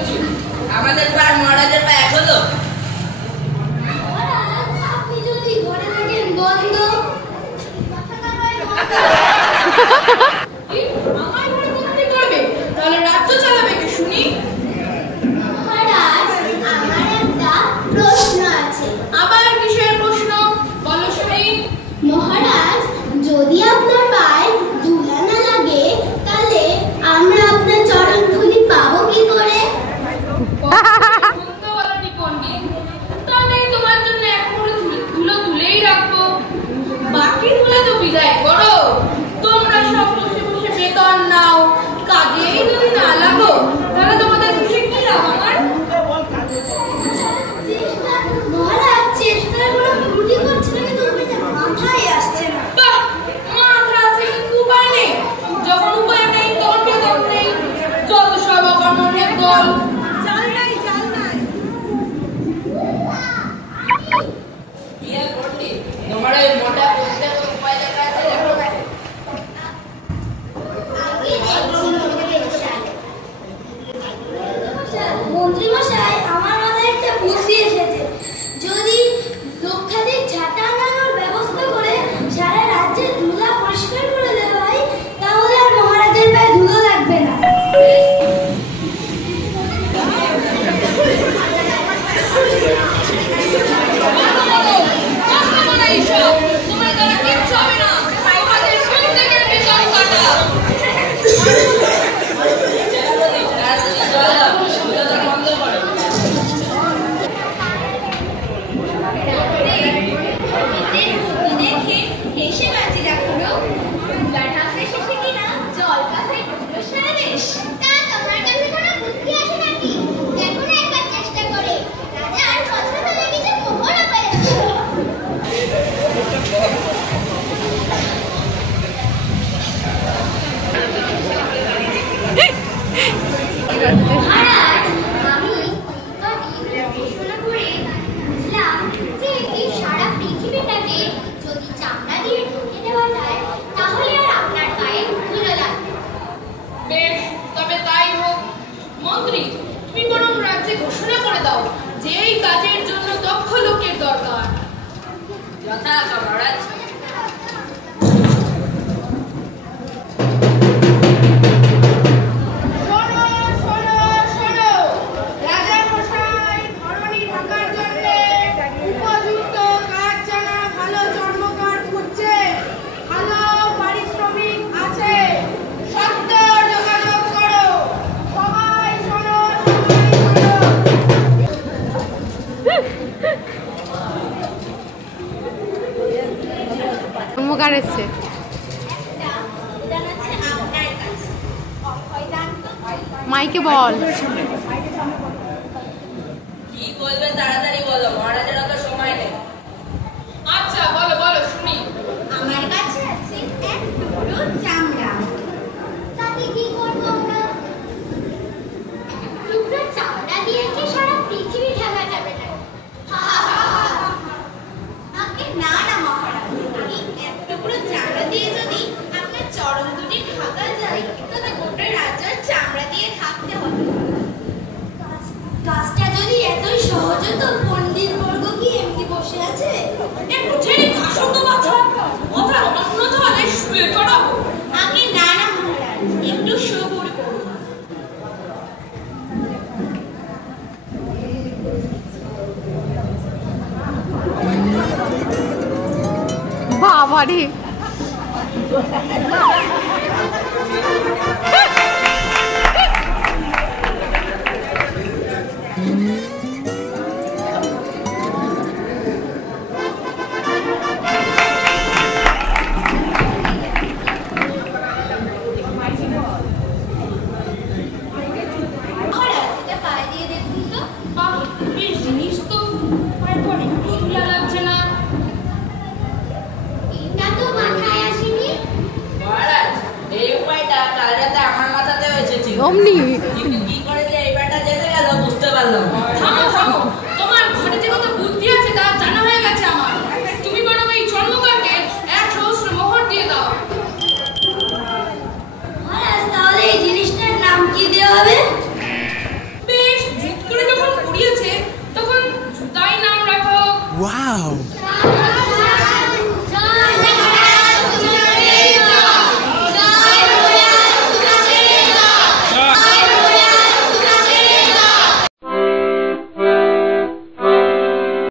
উচিত। আমাদের পাড়ার মহারাজের পা এক হলো। আপনি যদি ঘরে থাকেন বন্ধ আমার ঘরে বন্দি করবে, তাহলে রাজ্য চালাবে কে শুনি? মহারাজ, আমার একটা প্রশ্ন আছে। আবার কিসের প্রশ্ন বলো শুনি? মহারাজ, যদি আপনার পায়ে ধুলা না লাগে তাহলে আমরা আপনার চরণ ধুলি পাবো কি করে? বন্ধু বলনি পণ্ডিত, তাহলে তোমার জন্য এক মুঠো ধুলো তুলেই রাখবো, বাকি ধুলে তো বিদায় করো। তোমরা সব বসে বসে বেতন নাও, কাজেই যদি না লাগো তাহলে তোমাদের খুশি কি লাভ আমার? মহারাজ, চেষ্টার কোনো ত্রুটি করছে না, কিন্তু ওটা মাথায় আসছে না। বাহ, মাথা আছে কিন্তু উপায় নেই। যখন উপায় নেই তখন বেতন নেই। যত সব অকর্মণের দল। কি আর করলি? তোমার ওই মোটা করতে উপায় দেখা আছে, দেখো না? মন্ত্রী মশাই, আমার মাথায় একটা বুদ্ধি এসেছে। যদি লক্ষাধিক ঝাঁটা আনানোর ব্যবস্থা করে সারা রাজ্যের ধুলা পরিষ্কার করে দেওয়া হয়, তাহলে আর মহারাজের পায়ে ধুলো লাগবে না। তোমার দ্বারা কিচ্ছু হবে না। আমাদের প্রত্যেকের বেতন কাটা। জল দাও, ধুলোটা বন্ধ করো। দেখে এসে বাজি রাখলো ঢাকতে শেষে কিনা জল কাছে সারা দেশ। তা তোমার কাছে কোনো বুদ্ধি আছে নাকি? দেখো না একবার চেষ্টা করে, রাজার পছন্দ লেগেছে মোহরা পেয়ে। মহারাজ, আমি গবেষণা করে বুঝলাম যে এই সারা পৃথিবীটাকে যদি চামড়া দিয়ে ঢেকে দেওয়া যায় তাহলে আর আপনার গায়ে ধুলো লাগবে না। বেশ, তবে তাই হোক। মন্ত্রী, তুমি বরং রাজ্যে ঘোষণা করে দাও যে এই কাজের জন্য দক্ষ লোকের দরকার। যথাজ্ঞা মহারাজ। শোনো, শোনো, শোনো। রাজা মশাই ধরণী ঢাকার জন্য উপযুক্ত কাজ জানা ভালো চর্মকার খুঁজছে। ভালো পারিশ্রমিক আছে। সত্তর যোগাযোগ করো। সবাই শোনো, চর্মকার এসছে। একটা দান আছে আপনার কাছে। অক্ষয় দান তো মাইকে বল। কি বলবে তাড়াতাড়ি বলো, মহারাজের অত সময় নেই। আচ্ছা, বলো বলো শুনি। আমার কাছে আছে এক টুকরো চামড়া। তাতে কি করবো আমরা? এক টুকরো চামড়া দিয়ে কি সারা পৃথিবী ঢাকা যাবে না? আগে না না মহারাজ, এই এক টুকরো চামড়া দিয়ে যদি আপনার চরণ দুটি ঢাকা যায় তবে গোটা রাজ্যের চামড়া দিয়ে ঢাকতে হবে। কাজটা যদি এতই সহজ হতো, পণ্ডিত বর্গ কি এমনি বসে আছে? একটু ছেড়ে ঘাসো তো বাছা। মাথার অন্য ধারে শুয়ে করাবো। আগে না না মহারাজ, একটু সবুর করুন। বাবারে, মহারাজ, এটা পায়ে দিয়ে দেখুন তো। বাহ, বেশ জিনিস তো। পায়ে তো একটু ধুলা লাগছে না। এটা তো মাথায় আসেনি। মহারাজ, এই উপায়টা কাল রাতে আমার মাথাতেও এসেছিল, অমনি কিন্তু কি